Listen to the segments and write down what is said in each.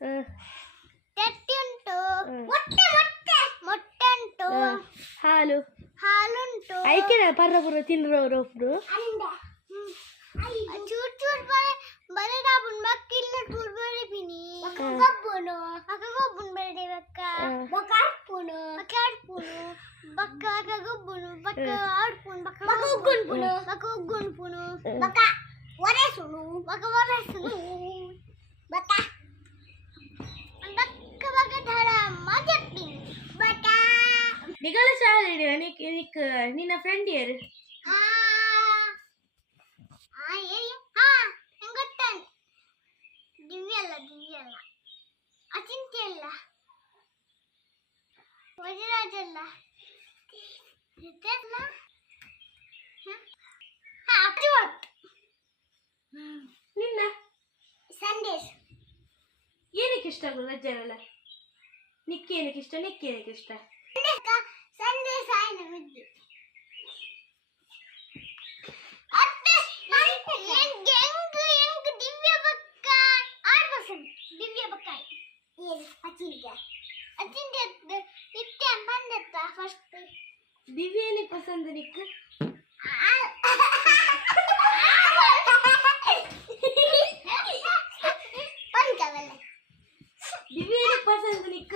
ತಟ್ಟಿ ಉಂಟು, ಮೊಟ್ಟೆ ಉಂಟು, ಹಾಲುಂಟು, ಐಕೆನ ಪರ್ರ ತಿಂದ್ರವ್ರು ಒಬ್ರು ಚೂರ್ ಚೂರ್ ಬರದಾಬುನ್ ಬಕ್ಕ ಇಲ್ಲ ಚೂರ್ ಬರಬಿನಿ ಗಬ್ಬುನು ಅಕ ಗಬ್ಬುನ್ ಬರದೆ ಬಕ್ಕ ಬಕ್ಕ ಆಡ್ಪುನು ಬಕ್ಕ ಅಕ ಗಬ್ಬುನು ಬಕ್ಕ ಆಡ್ಪುನು ಬಕ್ಕ ಉಗ್ಗುನ್ಪುನು ಬಕ್ಕ ಒರೆಸುನು ಬಕ್ಕ ಧಡ ಮಜಪ್ಪಿನಿ ಬಕ್ಕ ನಿಗಳ ಶಾಲೆ ನಿನ್ನ ಫ್ರೆಂಡ್ ಯಾರು ದಿವ್ಯ ಅಲ್ಲ ಅಚಿಂತ್ಯ ಅಲ್ಲ ವಜರಾಜ್ ಅಲ್ಲ ನಿನ್ನ ಸಂದೇಶ್ ಏನಕ್ಕೆ ಇಷ್ಟ ರಜ್ಜನಲ್ಲ ನಿಕ್ಕೇನಕ್ಕೆ ಇಷ್ಟ ಸಂದೇಶ ಆಯ್ನ ಬಿದ್ದು ದಿವ್ಯ ಬಕ್ಕ ಅಚಿಂತ್ಯ ನಿತ್ಯ ಬಂದತ್ತ ಫಸ್ಟ್ ದಿವ್ಯನೇ ಪಸಂದ ನಿಕ್ಕ ದಿವ್ಯನೇ ಪಸಂದ ನಿಕ್ಕ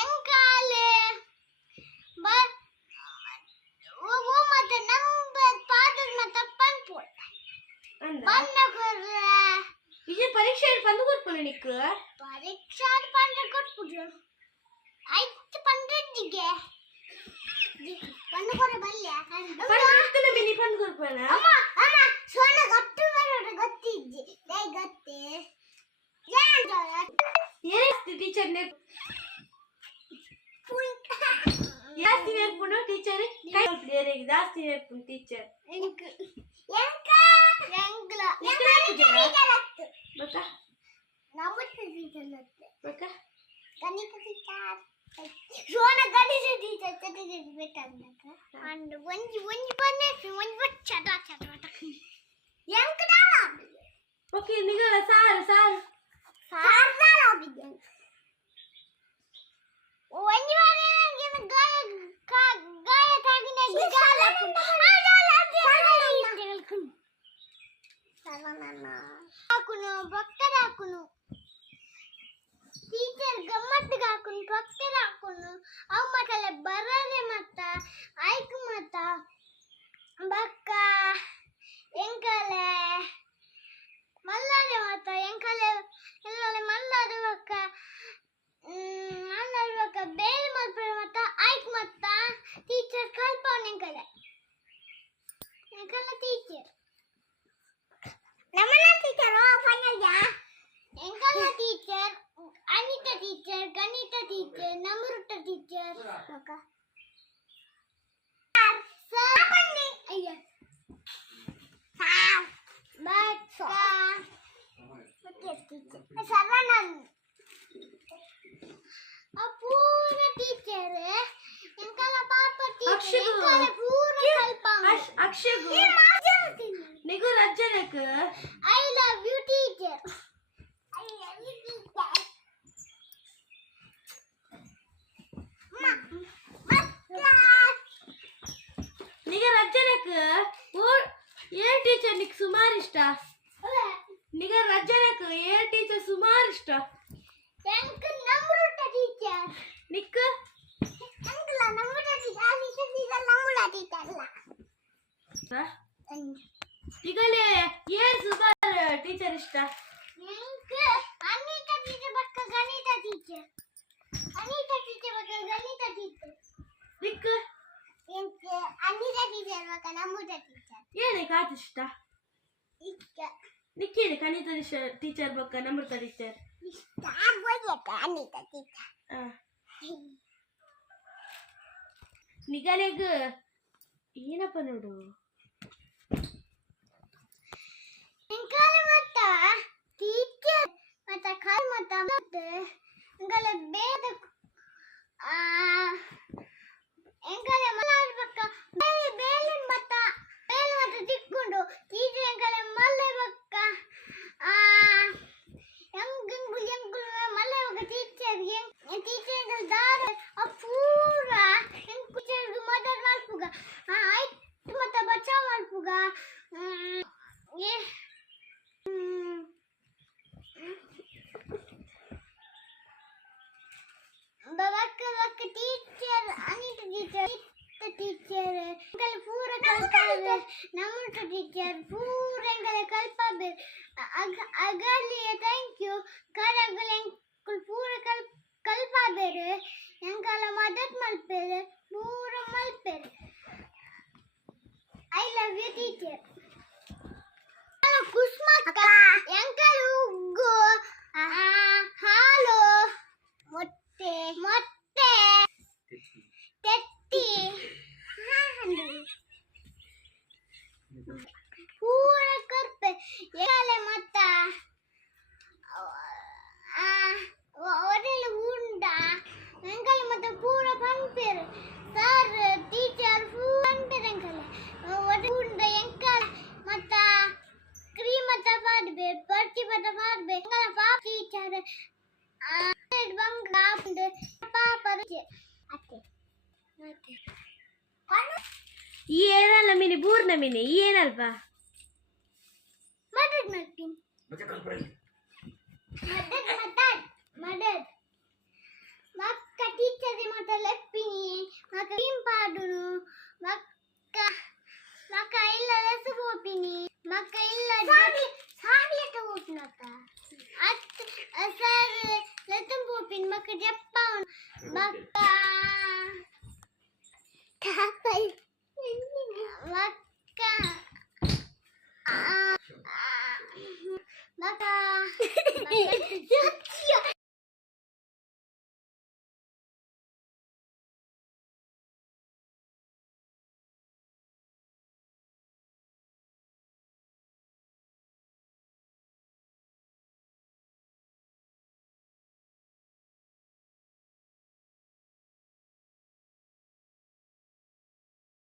ಎಂಕಾಲೆ ಓ ಮತ್ತೆ ನಂಬರ್ ಪಾದದ ಮತ್ತೆ ಪನ್ಪೋಲ್ ಬಣ್ಣ ಕೊರ್ರ ವಿಜಯ ಪರೀಕ್ಷೆ ಬಂದು ಕೊಡ್ಪಲ್ಲ ನಿಕ್ಕ ಪರೀಕ್ಷಾ ಪಂಡ ಕೊಟ್ಬಿಟ್ರು ಆಯ್ತು ಪಂಡ್ರಜ್ಜಿಗೆ ಬಂದು ಕೊಡ ಬಲ್ಯ ಮಿನಿ ಬಂದು ಕೊಡ್ಪಲ್ಲ ಅಮ್ಮ ಸೋನ ಗಟ್ಟು ಬರೋಣ ಗೊತ್ತಿದ್ದಿ ದೈ ಗೊತ್ತೇ ಏನಿಸ್ತಿ ಟೀಚರ್ ಜಾಸ್ತಿ ನೇರ್ಪುಂಡು ಟೀಚರ್ ಜಾಸ್ತಿ ನೇರ್ಪುಂಡು ಟೀಚರ್ ಬಕ್ಕ ಬಕ್ಕ ಗಣಿತ ಟೀಚರ್ ಸೋನ ಗಣಿತ ಟೀಚರ್ ಒಂಜಿ ಪನ್ನೆ ಒಂಜಿ ಬಚ್ಚದ ಓಕೆ ನಿಗಲ ಸಾರು ಒಂಜಿ ಗಾಯ ತಾಗಿನ ಹಾಕುನು ಭಕ್ತರ ಹಾಕುನು ಟೀಚರ್ ಗಮ್ಮತ್ತಿಗೆ ಹಾಕುನು ಭಕ್ತರ ಹಾಕುನು ಅವು ಮಕ್ಕಳ ಬರದೆ ಮತ್ತ ಆಯ್ಕು ಮತ್ತ ಬಕ್ಕ ಎಂಕಲೆ ಮಲ್ಲಾದೆ ಮತ್ತ ಎಂಕಲೆ ಎಲ್ಲಲೆ ಮಲ್ಲಾದೆ ಬಕ್ಕ ಬೇರೆ ಮಲ್ಪಡೆ ಮತ್ತ ಆಯ್ಕು ಮತ್ತ ಟೀಚರ್ ಕಲ್ಪವನ್ ಎಂಕಲೆ ಟೀಚರ್ ನಮ್ಮನ್ನ ಟೀಚರ್ ಎಂಕಲ ಟೀಚರ್ ಅನಿತಾ ಟೀಚರ್ ಗಣಿತ ಟೀಚರ್ ನಮೃತ ಟೀಚರ್ ಪೂರ ಟೀಚರ್ ಎಂಕಲ ಪಾಪ ಟೀಚರ್ ಪೂರ ಕಲ್ಪ ಅಕ್ಷಗು ನಿಗು ರಜ್ಜನಕ್ ಐ ಲವ್ ಯು ಟೀಚರ್ ನಿಗ ರಜ್ಜನಕ್ ಏನ್ ಟೀಚರ್ ನಿಕ್ ಸುಮಾರು ಇಷ್ಟ ನಿಗ ರಜ್ಜನಕ್ ಏನ್ ಟೀಚರ್ ಸುಮಾರು ಇಷ್ಟ ಎಂಕ Namrata teacher Nick ಎಂಕಲ Namrata teacher Namrata teacher ಅಲ್ಲ ಈಗಲೇ ಏನ್ ಸುಮಾರು ಟೀಚರ್ ಇಷ್ಟ ಎಂಕ ಅನಿತಾ ಟೀಚರ್ ಬಕ್ಕ ಗಣಿತ ಟೀಚರ್ ಬಕ್ಕ ಗಣಿತ ಟೀಚರ್ ನಿಕ್ ಎಂಕ ಅನಿತಾ ಟೀಚರ್ ಬಕ್ಕ ನಮೃತ ಟೀಚರ್ ಏನಕ್ಕೆ ಆತ ಇಷ್ಟ ನಿಕ್ಕೇನೆ ಗಣಿತ ಟೀಚರ್ ಬಕ್ಕ ನಮೃತ ಟೀಚರ್ ಇಷ್ಟ ಆಗೋಯ್ಯಕ್ಕ ಅನಿತಾ ಟೀಚರ್ ನಿಗಲೆಗ್ ಏನಪ್ಪ ನೋಡು ಎಂಕಾಲ ಮತ್ತ ಟೀಚರ್ ಮತ್ತ ಕಾಲ್ ಮತ್ತ ಮತ್ತೆ ಎಂಕಾಲ ಬೇದ ಎಂಕಾಲ ಮಲ್ಲಾಡ್ಬೇಕ ಬೇಲೆ ಮತ್ತ ತಿಕ್ಕೊಂಡು ಟೀಚರ್ ಎಂಕಾಲ ಮಲ್ಲೆ ಬಕ್ಕ ಎಂಗುಲ್ ಮಲ್ಲೆ ಟೀಚರ್ ಪೂರಂಗಲ ಕಲ್ಪ ಬೇರೆ ಅಗಲಿ ಥ್ಯಾಂಕ್ ಯು ಕರಗಲ ಪೂರ ಕಲ್ಪ ಬೇರೆ ಎಂಕಲ ಮದತ್ ಮಲ್ಪೇರೆ ಪೂರ ಮಲ್ಪೇರೆ ಐ ಲವ್ ಯು ಟೀಚರ್ ಕುಸ್ಮಕ್ಕ ಎಂಕಲ ಉಗ್ಗು ಹಾಲು ಮೊಟ್ಟೆ ಮೊಟ್ಟೆ ತೆತ್ತಿ ಪೂರ ಕರ್ಪೆ ಎಲೆ ಮತ್ತ ಒಡೆಲು ಉಂಡ ಎಂಕಲ್ ಮತ್ತ ಪೂರ ಪಂಪೇರ್ ಸರ್ ಟೀಚರ್ ಪೂರ ಪಂಪೇರ್ ಎಂಕಲ್ ಒಡೆ ಉಂಡ ಎಂಕಲ್ ಮತ್ತ ಕ್ರೀಮ್ ಮತ್ತ ಪಾಡ್ಬೆ ಪರ್ಚಿ ಮತ್ತ ಪಾಡ್ಬೆ ಎಂಕಲ್ ಪಾಪ ಟೀಚರ್ ಬಂಗ ಪಾಪ ಅತ್ತೆ ಈ ಏನಲ್ಲ ಮಿನಿ ಬೂರ್ನ ಮಿನಿ ಈ ಏನಲ್ಪ ಮದದ್ ಮಾಡ್ತೀನಿ ಮದದ್ ಮಕ್ಕ ಟೀಚರ್ ಮತ್ತ ಲೆಪ್ಪಿನಿ ಮಕ್ಕ ಕ್ರೀಮ್ ಪಾಡುನು ಮಕ್ಕ ಇಲ್ಲ ರಸ ಹೋಪಿನಿ ಮಕ್ಕ ಇಲ್ಲ ಸಾಡಿ ಅಟ ಹೋಪಿನತ್ತ ಸರ್ ಲತಂ ಹೋಪಿನಿ ಮಕ್ಕ ಜಪ್ಪ ಮಕ್ಕ